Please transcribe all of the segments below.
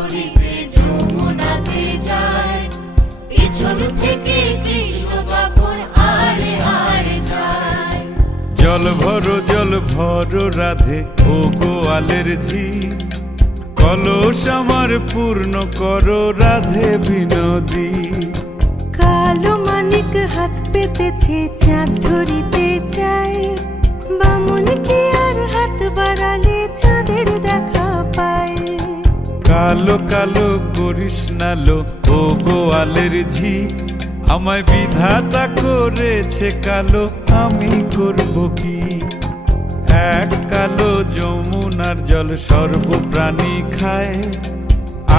ধরিতে যমুনাতে যায়, পিছন থেকে কৃষ্ণ তখন হারে হারে যায়। জল ভরো রাধে ও গোয়ালের ঝি, কলস আমার পূর্ণ করো রাধে বিনোদী। কালো মানিক হাত পেতেছে চাঁদ ধরিতে চায়, বামুন কি আর হাত বাড়ালে চাঁদের দেখা পায়। কালো কালো করিস নালো ও গোয়ালের ঝি, আমায় বিধাতা করেছে কালো, আমি করব কি? এক কালো যমুনার জল সর্বপ্রাণী খায়,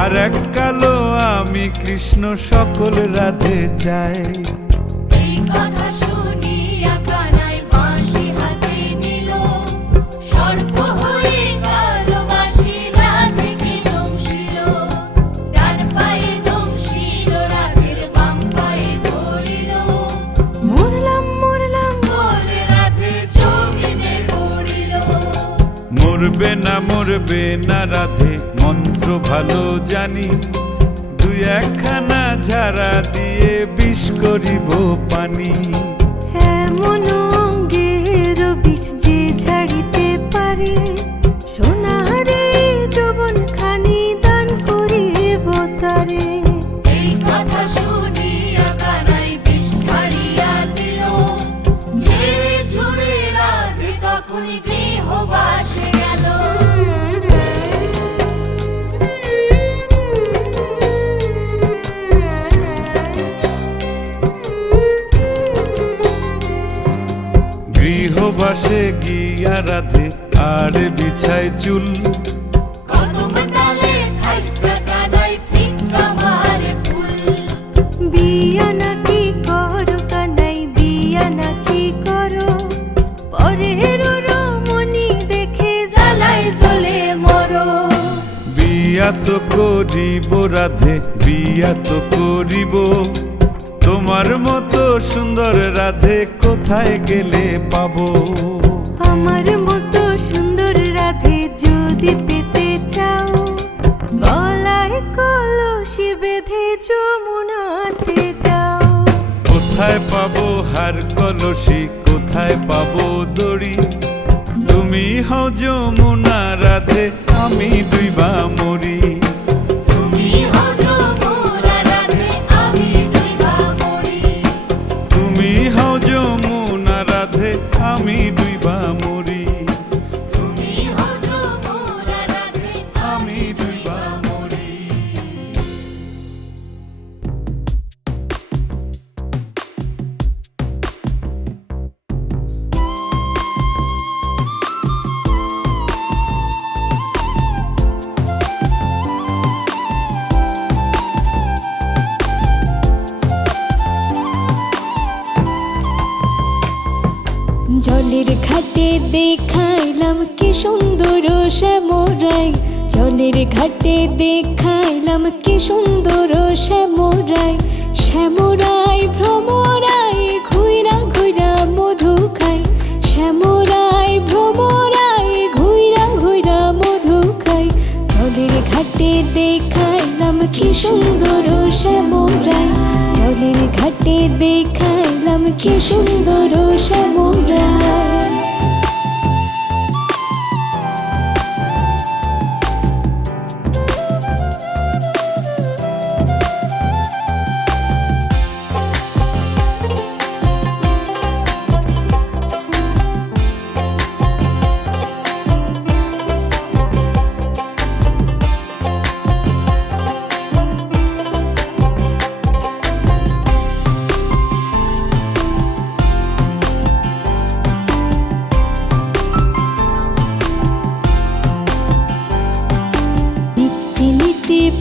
আর এক কালো আমি কৃষ্ণ সকল রাধে চাই। এই কথা শুনিয়া কানাই বাঁশি হাতে নিল, সর্প হয়ে কালো বাঁশি রাধেকে দংশিল। ডান পায়ে দংশিল, রাধের বাম পায়ে ধরিল, মরলাম মরলাম বলে রাধে জমিনে পড়িল। মরবে না রাধে মন্ত্র ভালো জানি, দুই একখানা ঝাড়া দিয়ে বিষ করিব পানি। এমন অঙ্গের বিষ যে ঝাড়িতে পারে, সোনারে যৌবন খানি দান করিব তারে। এই কথা শুনিয়া কানাই বিষ ছাড়িয়া দিল, ঝেড়ে ঝুড়ে রাধে তখনই গৃহবাসে গেল। গৃহবাসে গিয়া রাধে আর বিছায় চুল, কদম ডালে খাইকা কানাই ফিক্কা মারে ফুল। বিয়া নাকি করো কানাই বিয়া নাকি করো, পরের রমণী দেখে জ্বালায় জ্বলে মরো। বিয়া তো করিব রাধে বিয়া তো করিব, তোমার মতো সুন্দর রাধে কোথায় গেলে পাবো? আমার মতো সুন্দর রাধে যদি পেতে চাও, গলায় কলসি বেঁধে যমুনাতে যাও। কোথায় পাবো হার কলসি, কোথায় পাবো দড়ি? তুমি হও যমুনা রাধে, আমি ডুইবা মরি। তুমি হও যমুনা রাধে, আমি ডুইবা মরি। তুমি হও যমুনা রাধে, আমি ডুইবা মরি। তুমি হও যমুনা রাধে, আমি ডুইবা মরি। জলের ঘাটে দেখাইলাম কি সুন্দর শ্যামরাই, জলের ঘাটে দেখাইলাম কি সুন্দর শ্যামরাই। শ্যামরাই ভ্রমরাই ঘুইরা ঘুইরা মধু খাই, শ্যামরাই ভ্রমরাই ঘুইরা ঘুইরা মধু খাই। জলের ঘাটে দেখাইলাম কি সুন্দর শ্যামরাই, জলের ঘাটে দেখাইলাম কি সুন্দর শ্যামরাই।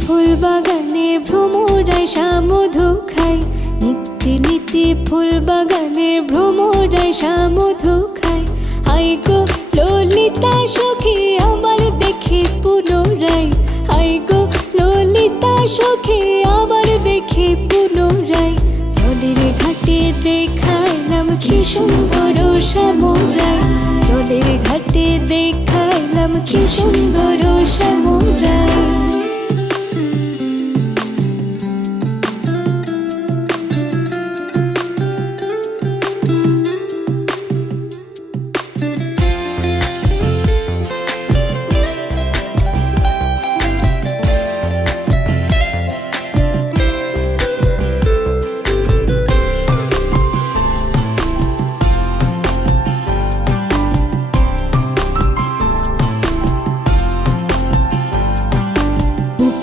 ফুল বাগানে ভ্রমরাই মধু খাই, নিত্যি নিত্যি ফুল বাগানে ভ্রমরাই মধু খাই। হাই গো ললিতা সখী আমার দেখে পুনরাই, হাই গো ললিতা সখী আমার দেখে পুনরাই। জলের ঘাটে দেখাইলাম কি সুন্দর শ্যামরাই, জলের ঘাটে দেখাইলাম কি সুন্দর শ্যামরাই।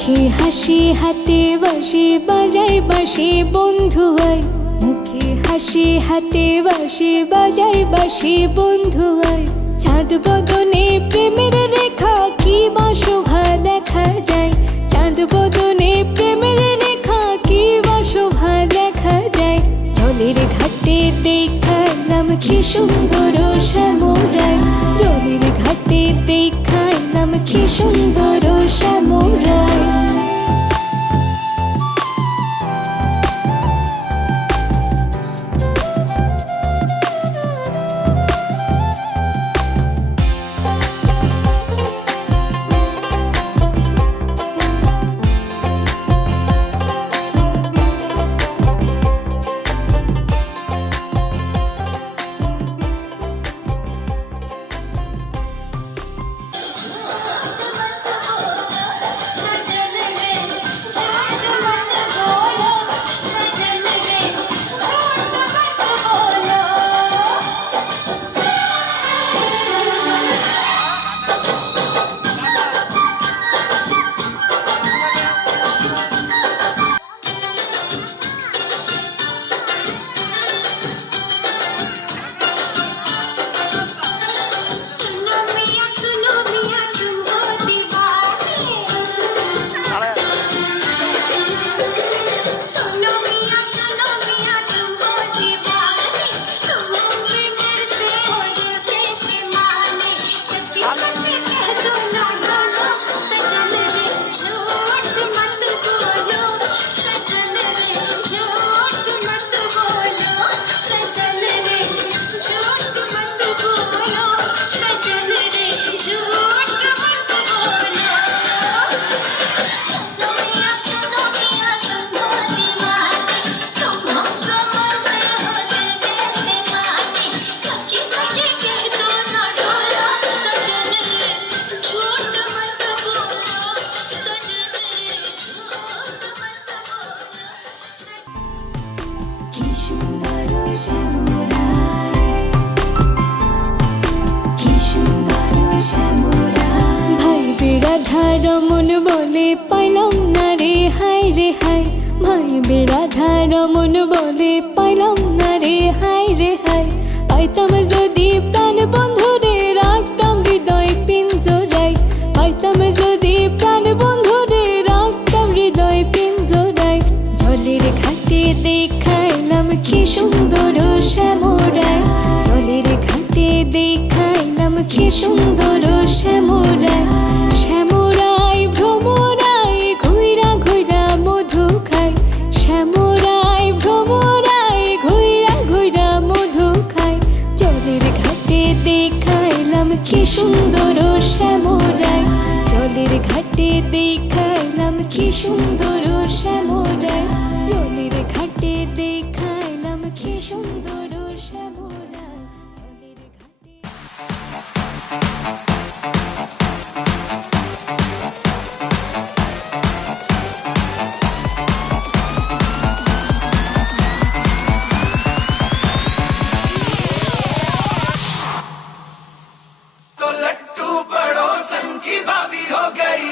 মুখে হাসি হাতে বাঁশি বাজাই বাঁশি বন্ধু আয়, মুখে হাসি হাতে বাঁশি বাজাই বাঁশি বন্ধু আয়। চাঁদ বদনে প্রেমের রেখা কি বা শোভা দেখা যায়, চাঁদ বদনে প্রেমের রেখা কি বা শোভা দেখা যায়। জলের ঘাটে দেখালাম কি সুন্দর শ্যামরায়, জলের ঘাটে দেখালাম কি সুন্দর শ্যামরায়। सजन रे झूठ मत बोलो, सजन रे झूठ मत बोलो। सुनो मियां तुम हो दीवाने, सुनो मियां तुम हो दीवाने, तुम भी डरते हो दिल कैसे माने। सच्ची सच्ची कह दो ना डरो, सजन रे झूठ मत बोलो, सजन रे झूठ मत बोलो, सजन रे झूठ मत बोलो, सजन रे झूठ मत बोलो। सुनो मियां तुम हो दीवाने, तुम हमको मरते हो दिल कैसे माने। सच्ची सच्ची कह दो ना डरो, सजन रे झूठ मत बोलो, सजन रे झूठ मत बोलो। কি সুন্দর শ্যামরায়, কি সুন্দর শ্যামরায়। ভাই বেড়াধা রমন বলে পাইলাম না রে হায় রে হায়, ভাই বেড়াধা রমন বলে পাইলাম না রে হায় রে হায়। পাইতাম যদি প্রাণ বন্ধু রে রাখতাম হৃদয় পিঞ্জরায়, পাইতাম যদি প্রাণ বন্ধু রে রাখতাম হৃদয় পিঞ্জরায়। জলের ঘাটে দেখাইলাম কি সুন্দর শ্যামরায়, জলের ঘাটে দেখাইলাম কি সুন্দর শ্যামরায়। শ্যামরায় ভ্রমরায় ঘুইরা ঘুইরা মধু খায়, শ্যামরায় ভ্রমরায় ঘুইরা ঘুইরা মধু খায়। জলের ঘাটে দেখাইলাম কি সুন্দর শ্যামরায়, জলের ঘাটে দেখাইলাম কি সুন্দর শ্যামরায়, জলের ঘাটে দেখাইলাম কি সুন্দর শ্যামরায়, জলের ঘাটে। तो लट्टू पड़ोसन की भाभी हो गई।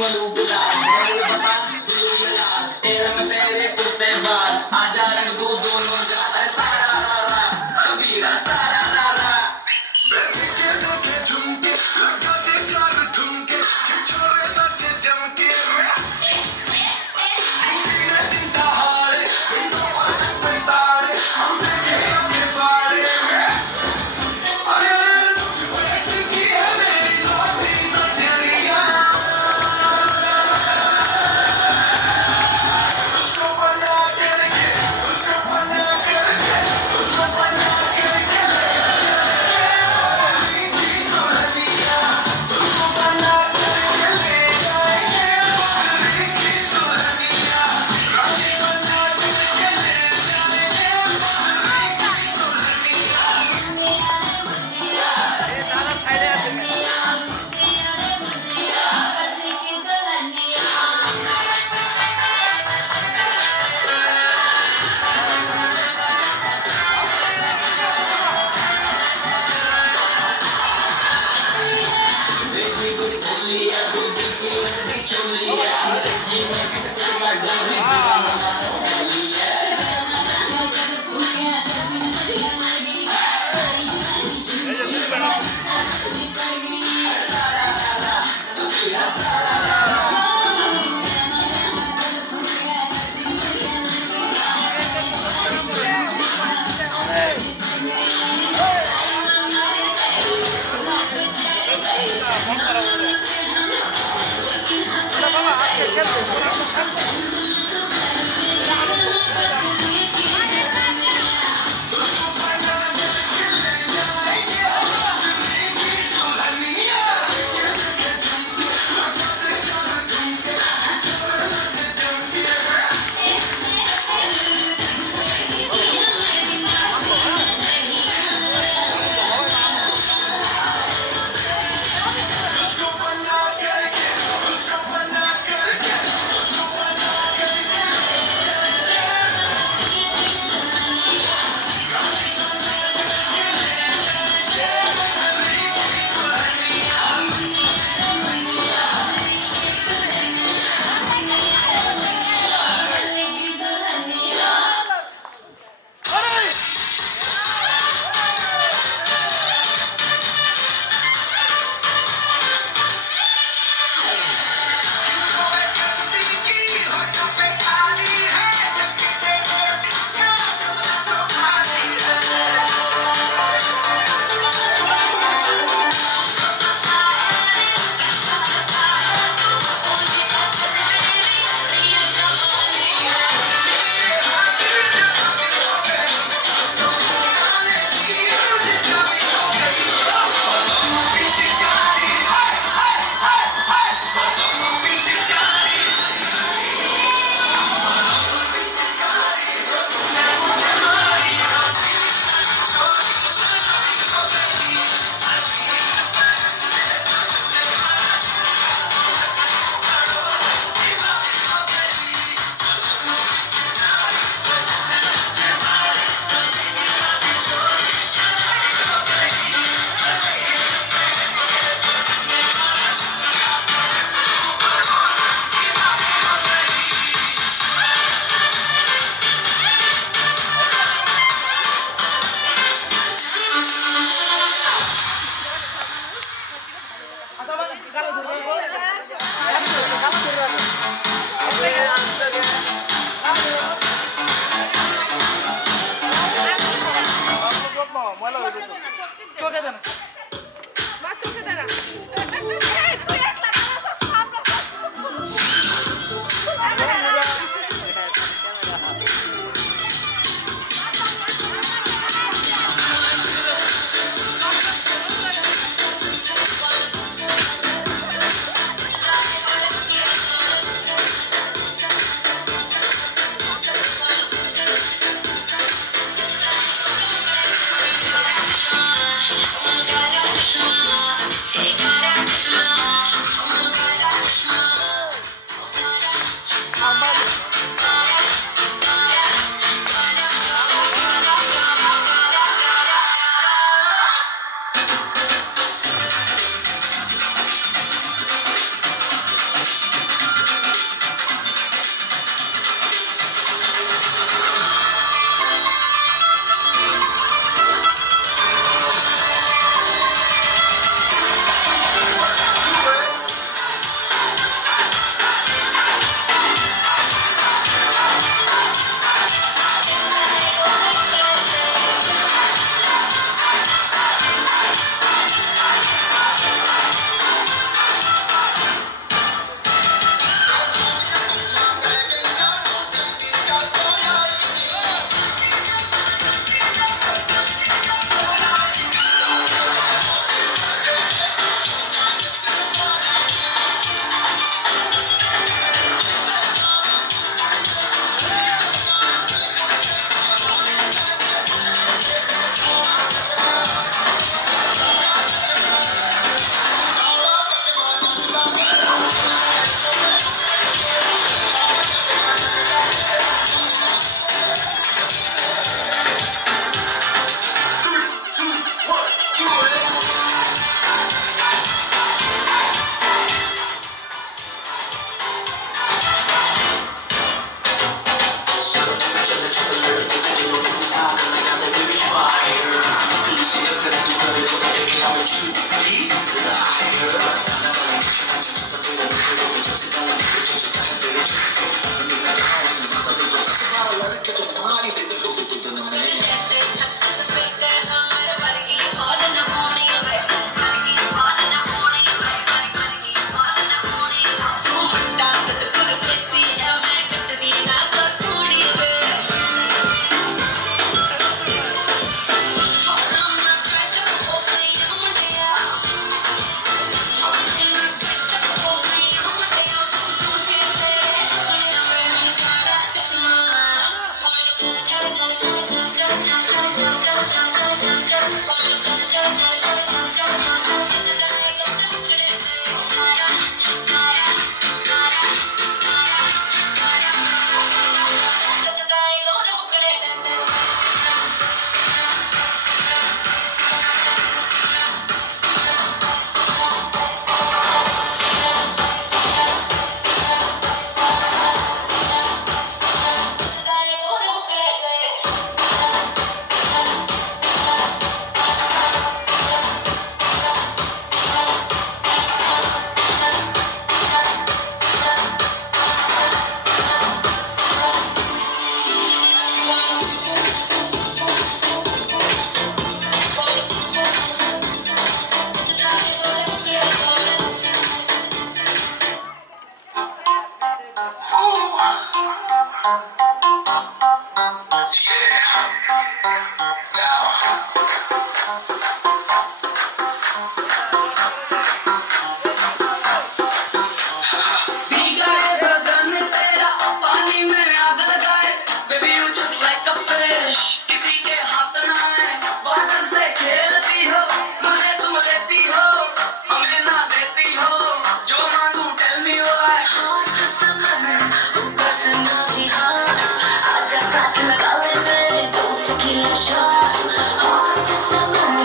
मलूबला बता ब्लू लाल तेरे में तेरे कुर्ते बाल आजा रंग दो दोनों का अरे सारा रा रा कबीरा सारा रा रा बैठ के देखे झुमके लगा दे चार ठुमके छिछोरे नाचे जमके बिना तिंदा हारे बिंदो आज पंताले हम मेरे बारे अरे बैठ की है मेरी लौटी नजरिया उसको बना करके उसको बना करके उसको बना करके दुल्हनिया उसको बना करके ले जाएंगे बकरी की दुल्हनिया रानी बना करके ले जाएंगे बकरी की दुल्हनिया उसको बना करके उसको बना करके उसको बना करके भीगा है बदन तेरा पानी में आग लगाए baby you just like a fish किसी के हाथ ना आए बादल से खेलती हो मुझे तुम लेती हो हमें ना देती हो जो मांगू tell me why hot summer ऊपर से मगी हाथ आजा साथ लगा ले मेरे दो टकीला शॉट हॉट समर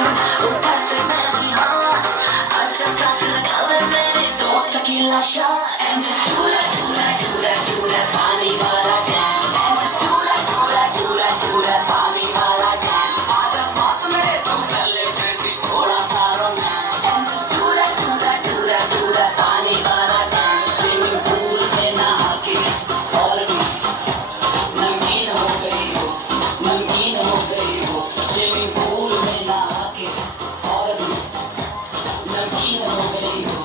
ऊपर से मगी हाथ आजा साथ लगा ले मेरे दो tequila shot and just do that do that do that do that पानी वाला dance and just do that do that do that do that पानी वाला dance आजा साथ में तू कर ले बेबी थोड़ा सा romance and just do that do that do that do that पानी वाला dance स्विमिंग पूल में नहा के और भी नमकीन हो गई हो नमकीन हो गई हो स्विमिंग पूल में नहा के और भी नमकीन हो गई हो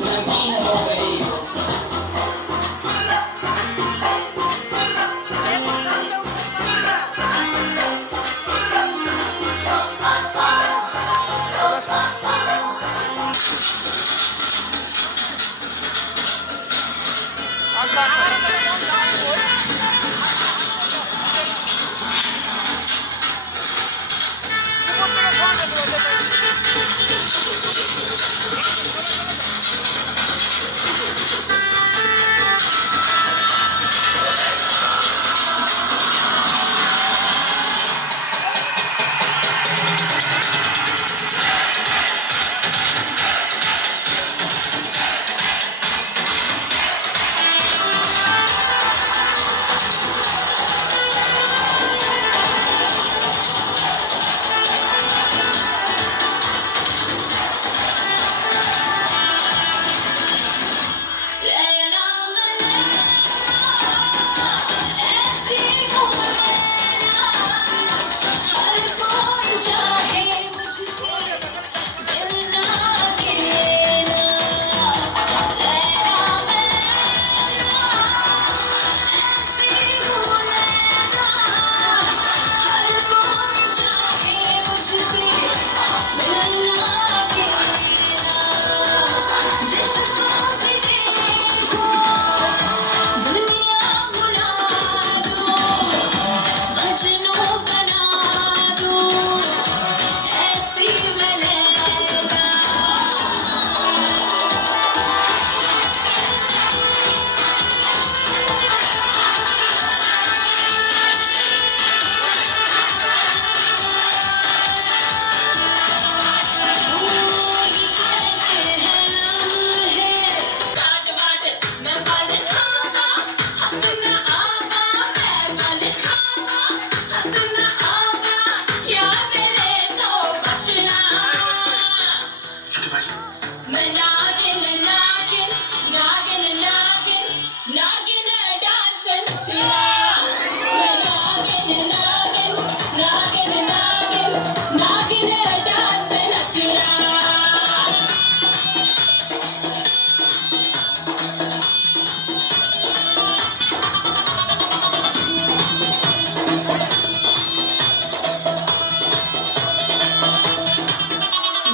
नमकीन हो गई हो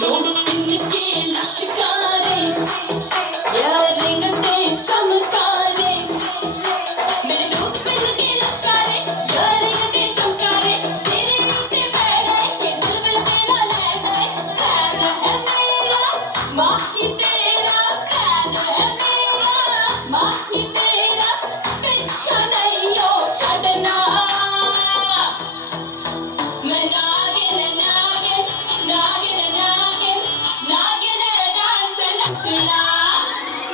दोस्त के लश्कारे नचना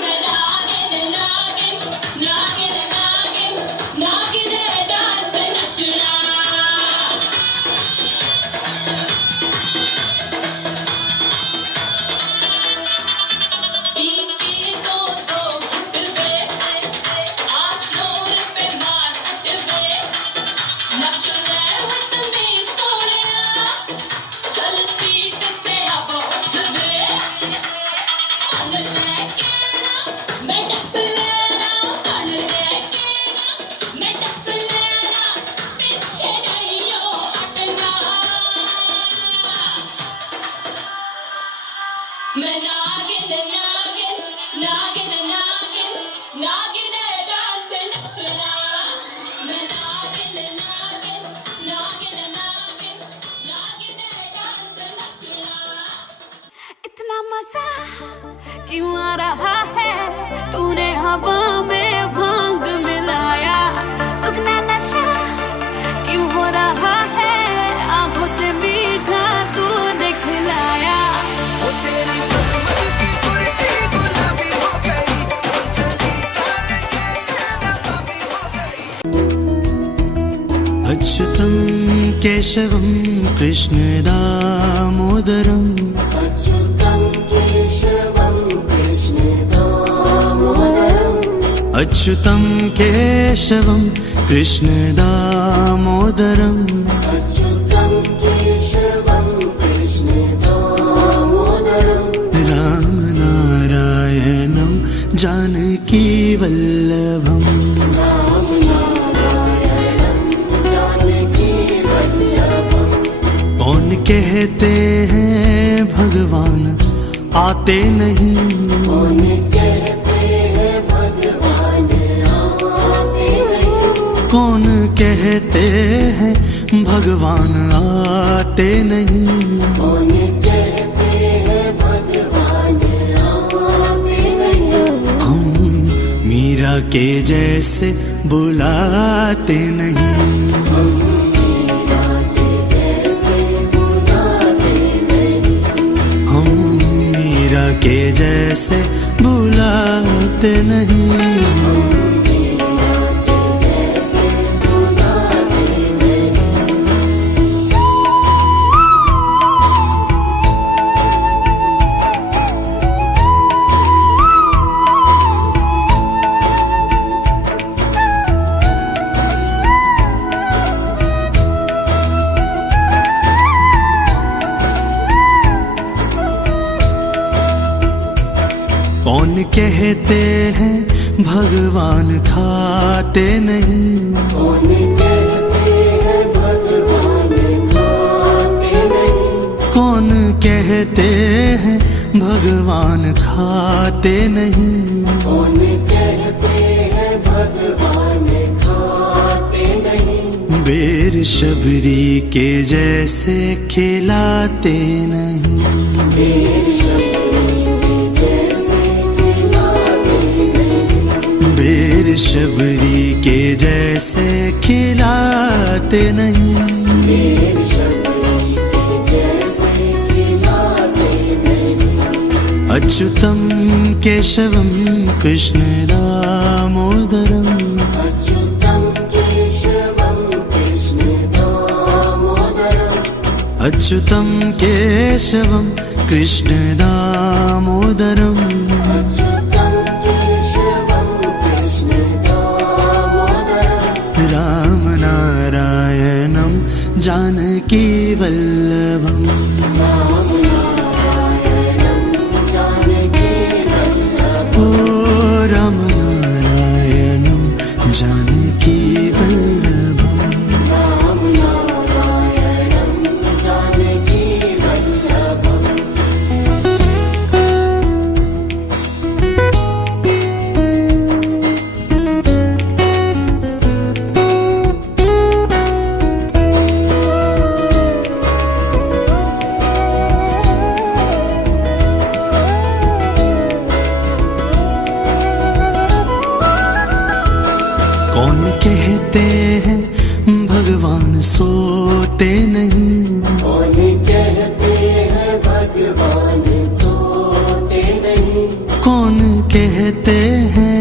मैं नागिन नागिन नागिन नागिन नागिन डांस नचना पीके दो घुटवे आसनोर पे मार उठवे नच ले with me सोनिया चल सीट से अब उठवे कण लेके ना मैं डस लेना कण लेके ना मैं डस लेना पीछे नहीं हो हटना मैं नागिन नागिन नागिन नागिन नागिन डांस नचना मैं नागिन नागिन नागिन नागिन नागिन डांस नचना इतना मजा क्यों आ रहा है तूने हवा में भांग मिलाया दुगना नशा क्यों हो रहा है आंखों से मीठा तूने खिलाया अच्युतं केशवं कृष्ण दामोदरम् अच्युतं केशवं कृष्ण दामोदरम् राम नारायणं जानकी वल्लभम् कौन कहते हैं भगवान आते नहीं कौन कहते हैं भगवान आते नहीं हम मीरा के जैसे बुलाते नहीं हम मीरा के जैसे बुलाते नहीं कौन कहते हैं भगवान खाते नहीं कौन कहते हैं भगवान खाते नहीं बेर शबरी के जैसे खिलाते नहीं बेर शबरी के जैसे खिलाते नहीं अच्युतं केशवं कृष्ण दामोदरम् अच्युतं केशवं कृष्ण दामोदरम् राम नारायणं जानकी वल्लभम् ओ राम नारायणं जानकी वल्लभम् कौन कहते हैं भगवान सोते नहीं कौन कहते हैं भगवान सोते नहीं कहते हैं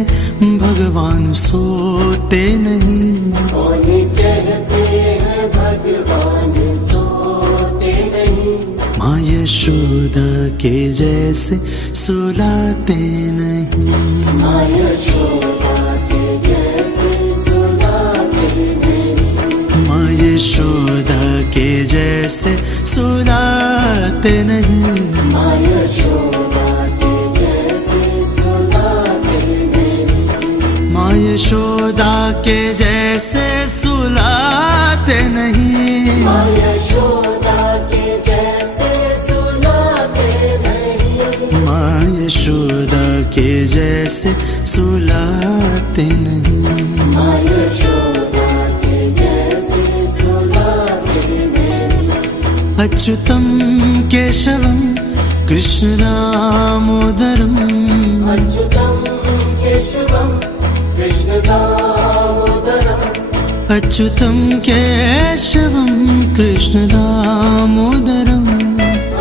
भगवान सोते नहीं, कौन कहते हैं भगवान सोते नहीं, माँ यशोदा के जैसे सुलाते नहीं, माँ यशोदा के जैसे सुलाते नहीं, माँ यशोदा के जैसे सुलाते नहीं, माँ यशोदा के जैसे सुलाते नहीं, माँ यशोदा के जैसे सुलाते नहीं, माँ यशोदा के जैसे सुलाते नहीं, माँ यशोदा के जैसे सुलाते नहीं। माँ यशोदा के जैसे सुलाते नहीं, अच्युतं केशवं कृष्णदामोदरम्, अच्युतं केशवं कृष्णदामोदरम्, अच्युतं केशवं कृष्णदामोदरम्,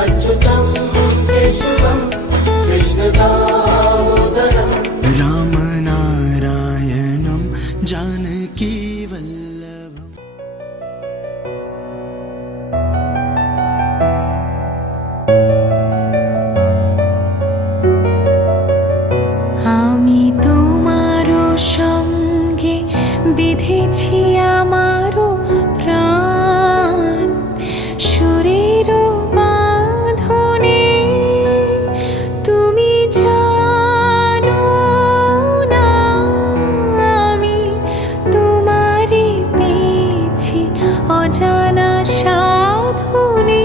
अच्युतं केशवं कृष्णदामोदरम्, रामनारायणं जानकी वल्लभम्। আমি তোমারও সঙ্গে বিধেছি আমারও প্রাণ, সুরেরও বাঁধনে তুমি জানো না, আমি তোমারে পেয়েছি অজানা সাধনে,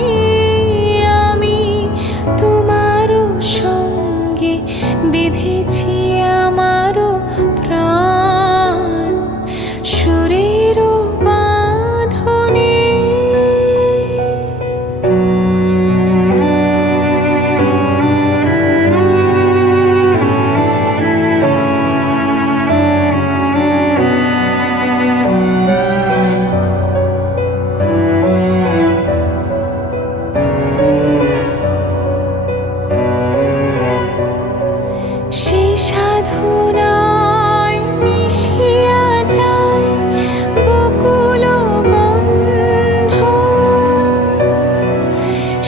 আমি তোমারও সঙ্গে বেঁধেছি আমারও প্রাণ, সুরেরও বাঁধনে। সেই সাধনায় মিশিয়া যায় বকুল বন্ধ,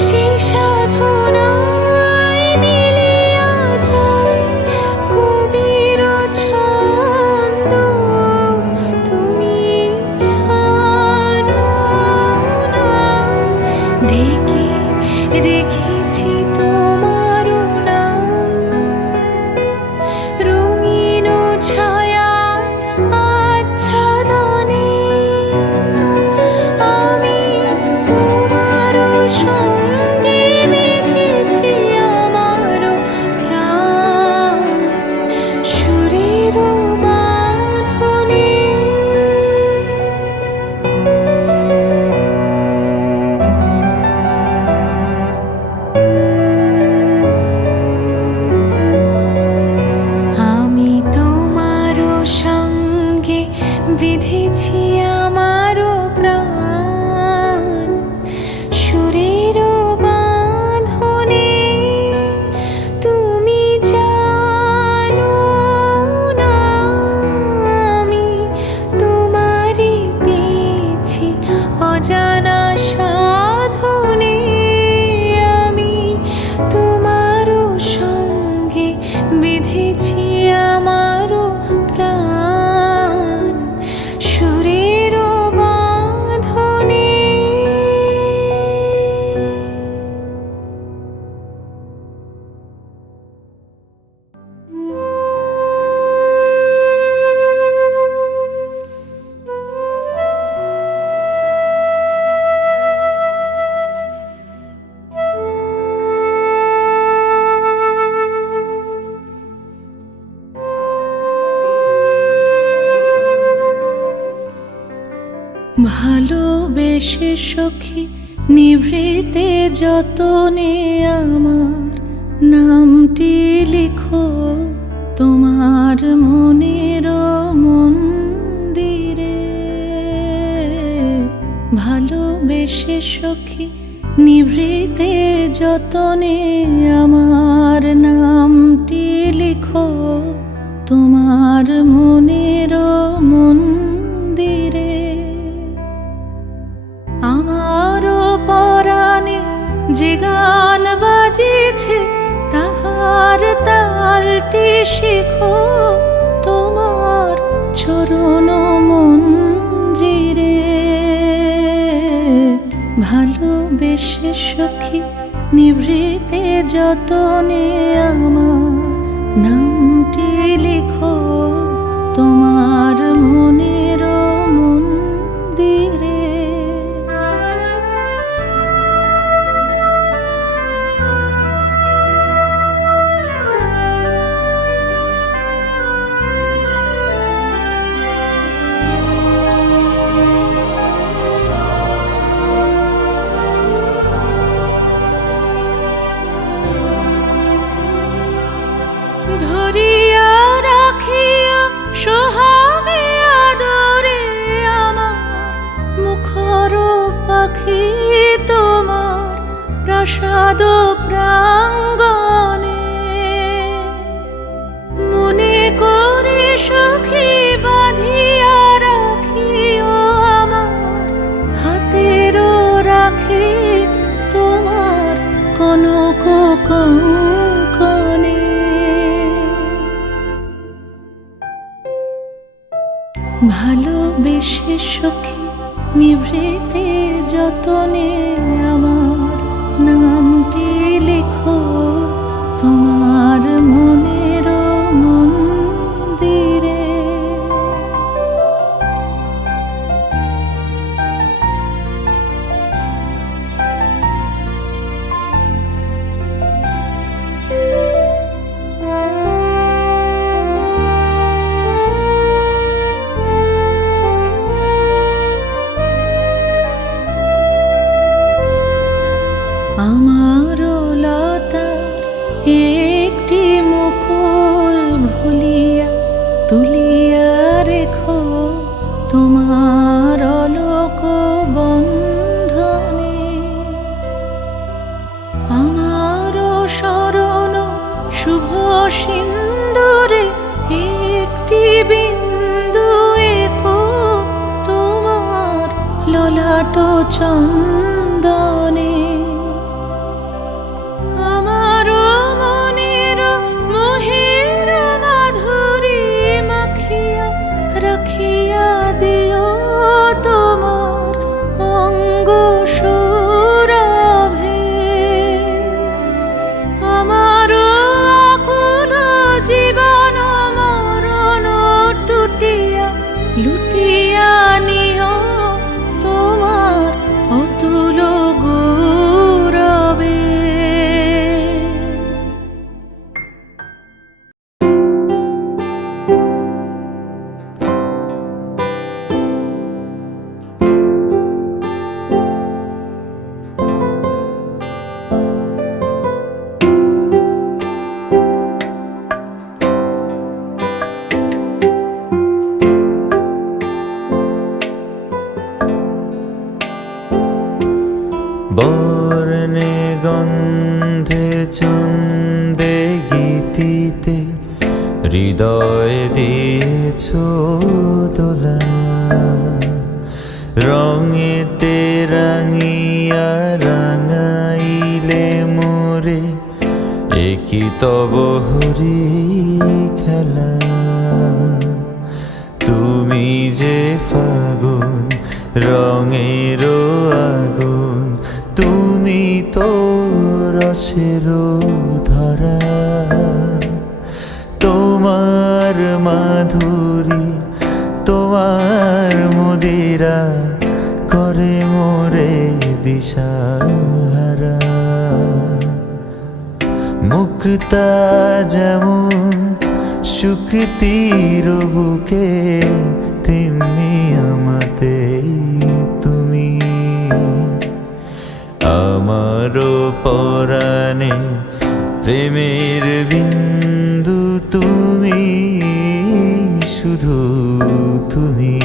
সেই সাধনায় মিলিয়া যায় কবির ছন্দ, তুমি জানো না, ঢেকে রেখেছি তোমার নাম, রঙিন ছায়ার আচ্ছাদনে, আমি তোমার সঙ্গে বেঁধেছি আমার প্রাণ, সুরের বাঁধনে। আমি তোমারও সঙ্গে বিধেছি আমারও প্রাণ, সুরেরও বাঁধনে, তুমি জানো না, আমি তোমারে পেয়েছি অজানা সাধনে, আমি তোমারও সঙ্গে বেঁধেছি আমারও প্রাণ, সুরেরও বাঁধনে। ভালোবেসে সখী নিভৃতে যতনে আমার নামটি লিখো তোমার মনের মন্দিরে, ভালোবেসে সখী নিভৃতে যতনে আমার নামটি লিখো তোমার মনের মন্দিরে। আমারও পরাণে যে গান বাজিছে তাহার তালটি শিখো তোমার চরণ মঞ্জিরে। ভালোবেসে সখী নিভৃতে যতনে আমার নামটি লিখো তোমার মনের মন্দিরে। ধরিয়া রাখিয়া সোহাগে আদরে আমার মুখর পাখি তোমার প্রাসাদ প্রাঙ্গণে। মনে করে সখী বাঁধিয়া রাখিও আমার হাতের রাখি তোমার কনক কঙ্কণে। ভালোবেসে সখী নিভৃতে যতনে আমার নামটি লিখো তোমার মনের মন্দিরে। আমারও লতার একটি মুকুল ভুলিয়া তুলিয়া রেখো তোমার অলোক বন্ধনে। আমারও শরণ শুভ সিন্দুরে একটি বিন্দু এঁকো তোমার ললাট চন্দনে। আমারও মনের মোহের মাধুরী মাখিয়া রাখিয়া দিও তোমার অঙ্গ সৌরভে। আমারও আকুল জীবন মরণ টুটিয়া লুটিয়া নিও তোমার অতুল গৌরবে। বর্ণে গন্ধে ছন্দে গীতিতে হৃদয় দিয়েছ দোলা। রঙেতে রাঙিয়া রাঙাইলে মোরে একই তব হরি খেলা। তুমি যে ফাগুন রঙের আগুন, তুমি তো রসের ধরা। তোমার মাধুরী তোমার মদিরা করে মোরে দিশাহারা। মুক্তা যেমন শুকতির বুকে তেমনি আমাতে তুমি। আমারও পরাণে প্রেমের বিন্দু তুমি, শুধু তুমি।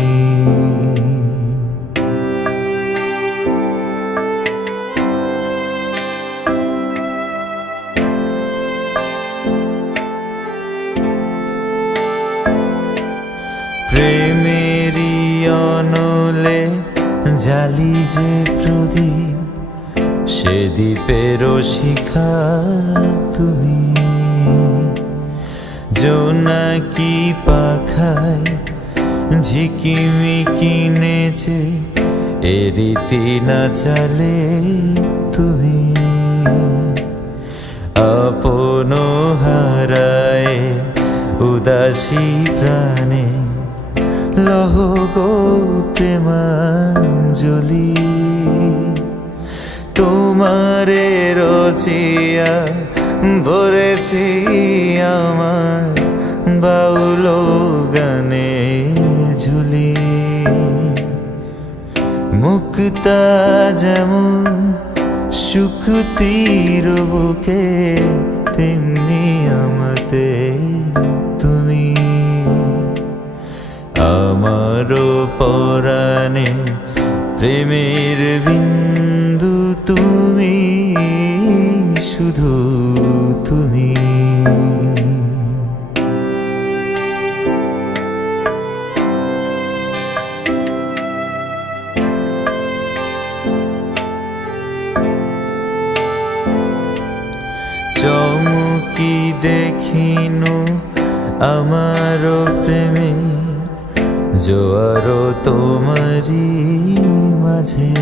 অনলে জালি যে প্রদীপ, সে দ্বীপেরও শিখা তুমি। জোনাকি পাখায় ঝিকিমিকি নেচে এ রীতি না চালে তুমি। আপন হারায় উদাসী প্রাণে লহ গো প্রেমাঞ্জলি। তোমারে রচিয়া ভরেছি আমার বাউল গানের ঝুলি। মুক্তা যেমন শুকতির বুকে, তেমনি আমাতে তুমি। আমারও পরাণে প্রেমের বিন্দু তুমি, শুধু তুমি। চমকি দেখিনু আমার প্রেমে জোয়ারো তোমারি মাঝে।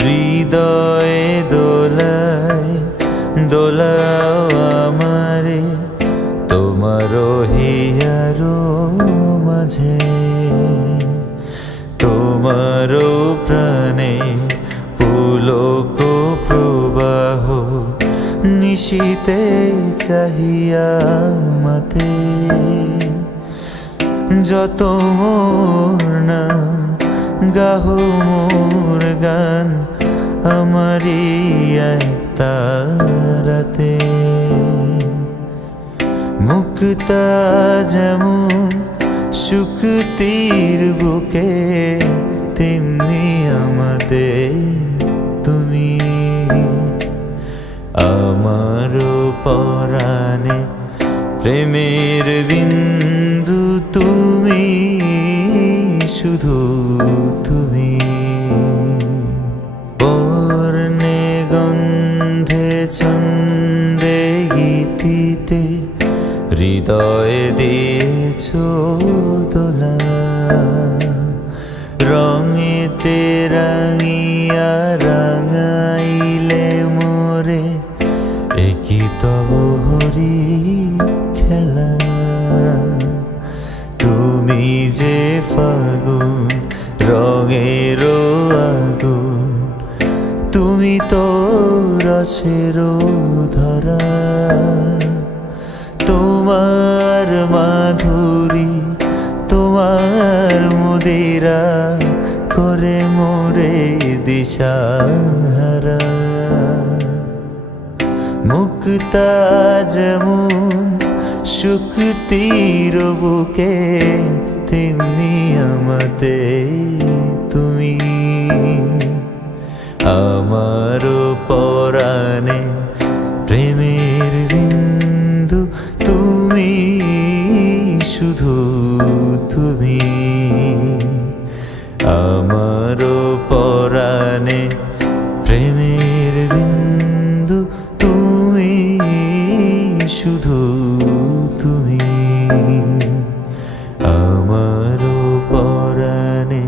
হৃদয়ে দোলায় দোলাও আমারে তোমারো হিয়ারো মাঝে। তোমারো প্রাণে পুলক প্রবাহ, নিশীতে চাহিয়া মাতে। যত মোর নাম গাহ মোর গান, আমারি একটা রাতে। মুক্তা যেমন শুকতির বুকে, তেমনি আমাদের তুমি। আমারও পরাণে প্রেমের বিন্দু তুমি, শুধু তুমি। বর্ণে গন্ধে ছন্দে গীতিতে হৃদয়ে দিয়েছ দোলা। রঙেতে রাঙিয়া রাঙাইলে মোরে, একই তব হরি খেলা। তুমি যে ফাগুন রঙের আগুন, তুমি তো রসের ধরা। তোমার মাধুরী তোমার মুদিরা করে মোরে দিশাহারা। মুক্তা যেমন শুকতির বুকে, তেমনি আমাতে তুমি। আমারও পরাণে প্রেমের বিন্দু তুমি, শুধু তুমি। আমারও পরাণে প্রেমের বিন্দু তুমি, শুধু তুমি। আমারও পরাণে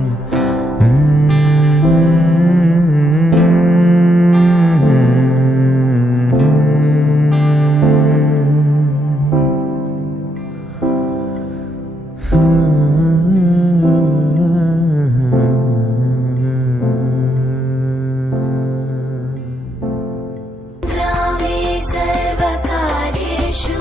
ग्रामे सर्वकार्येषु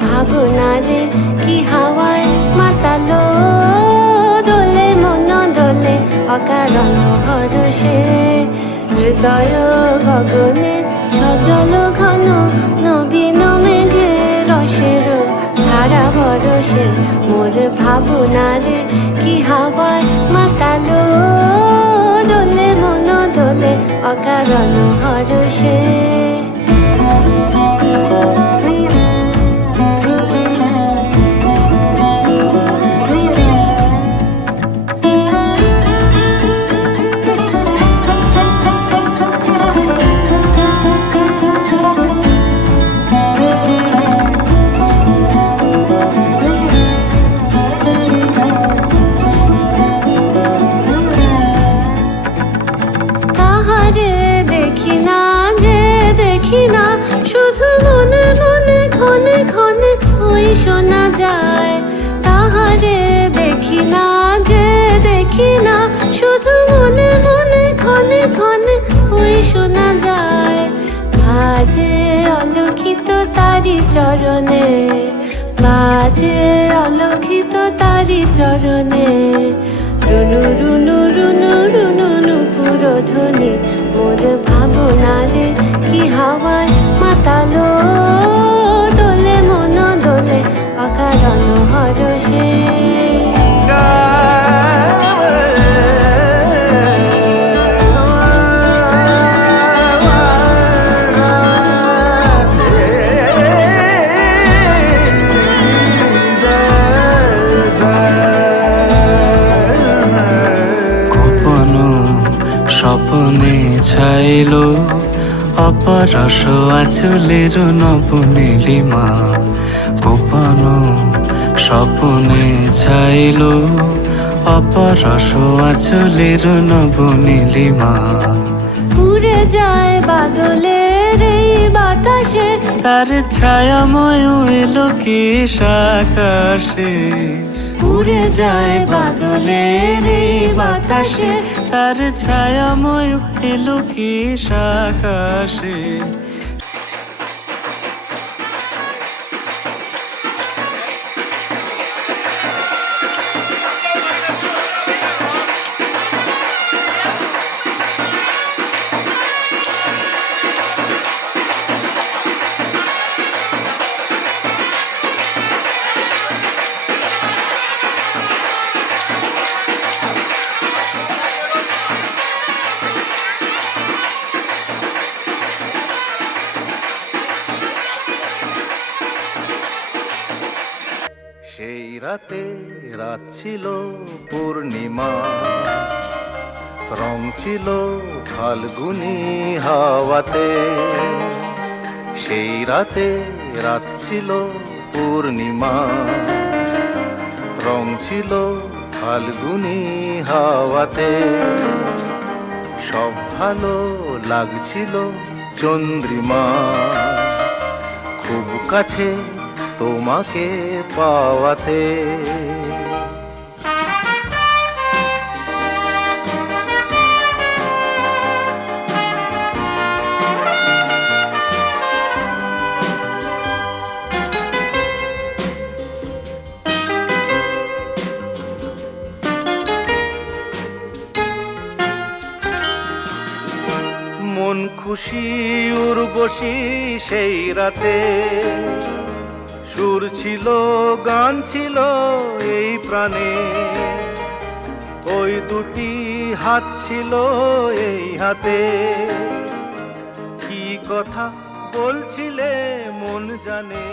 ভাবনার কি হাওয়ায় মাতালো দোলে মন দোলে অকারণ হরষে হৃদয় গগনে সজল ঘন নবীন মেঘে রসের ধারা বরসে মোর ভাবনার কি হাওয়ায় মাতালো দোলে মন দোলে অকারণ হরষে শুধু মনে মনে ক্ষণে ক্ষণে ওই শোনা যায় তাহারে দেখি না যে দেখি না শুধু মনে মনে ক্ষণে ক্ষণে ওই শোনা যায় বাজে অলক্ষিত তারি চরণে বাজে অলক্ষিত তারি চরণে রুনু রুনু রুনু রুনু নুপুর ধ্বনি মোর ভাবনারে কি হাওয়ায় মাতালো দোলে মন দোলে অকারণ হরষে গোপন স্বপ্নে ছাইলো অপরস আচলের নবনীলিমা গোপন স্বপ্নে ছাইল অপরস আচলের নবনীলিমা উড়ে যায় বাদলের এই বাতাসে তার ছায়াময় এলো কেশ আকাশে উড়ে যায় বাদলের এই বাতাসে তার ছায়াময় এলো কেশ আকাশে সেই রাতে রাত ছিল পূর্ণিমা রং ছিল ফাল্গুনি হাওয়াতে সেই রাতে রাত ছিল পূর্ণিমা রং ছিল ফাল্গুনি হাওয়াতে সব ভালো লাগছিল চন্দ্রিমা খুব কাছে তোমাকে পাওয়াতে মন খুশি উর্বশী সেই রাতে সুর ছিল গান ছিল এই প্রাণে ওই দুটি হাত ছিল এই হাতে কি কথা বলছিলে মন জানে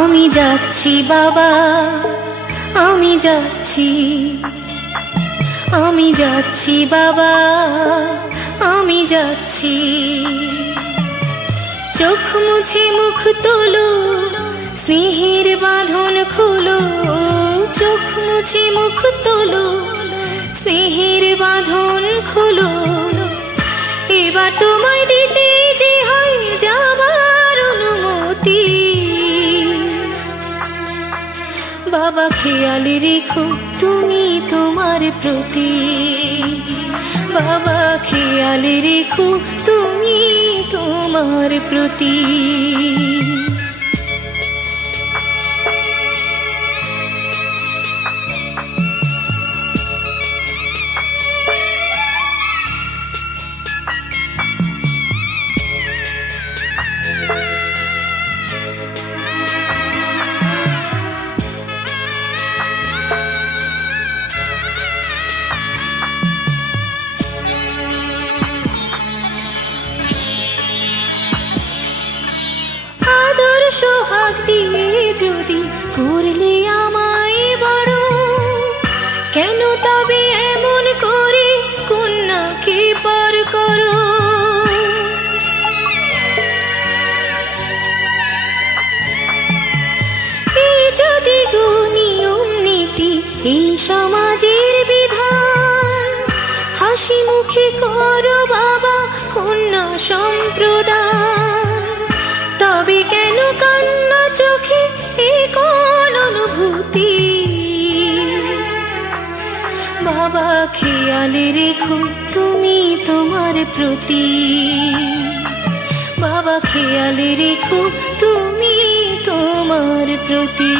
আমি যাচ্ছি বাবা আমি যাচ্ছি আমি যাচ্ছি বাবা আমি যাচ্ছি চোখ মুছে মুখ তোলো, স্নেহের বাঁধন খোলো। চোখ মুছে মুখ তোলো, স্নেহের বাঁধন খোলো। এবার তোমায় দিতে যে হয় যাবার অনুমতি। বাবা খেয়াল রেখো তুমি তোমার প্রতি। বাবা খেয়াল রেখো তুমি তোমার প্রতি। সোহাগ দিয়ে যদি করলে আমায় বড়, কেন তবে এমন করে কন্যাকে পর করো? এই যদি গো নিয়ম নীতি, এই সমাজের বিধান, হাসি মুখে করো বাবা কন্যা সম্প্রদান। তবে কেন কান্না চোখে এ কোন অনুভূতি? বাবা খেয়াল রেখো তুমি তোমার প্রতি। বাবা খেয়াল রেখো তুমি তোমার প্রতি।